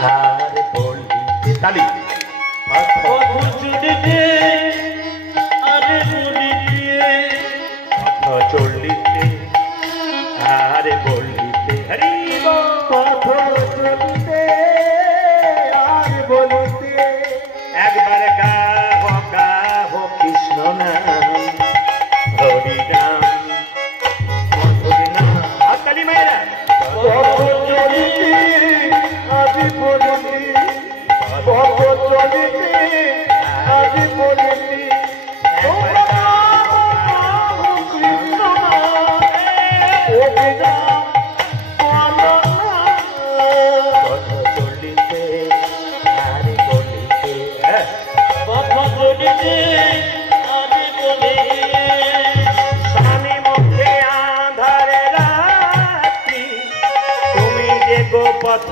আর বলিতে তালি পথ চলিতে আর বলিতে পথ চলিতে আর বলিতে হরি পথ চলিতে আর বলিতে একবার গাহ কৃষ্ণ নাম হরি নাম হরি নাম কালী মায়েরা পথ চলিতে আজি বলিতে পথ চলিতে আজি বলিতে তোমরা কৃষ্ণ নাম হরি নাম পথ চলিতে আর বলিতে পথ চলিতে আর বলিতে স্বামী মুখে আঁধারে রাত্রি তুমি যে গো পথ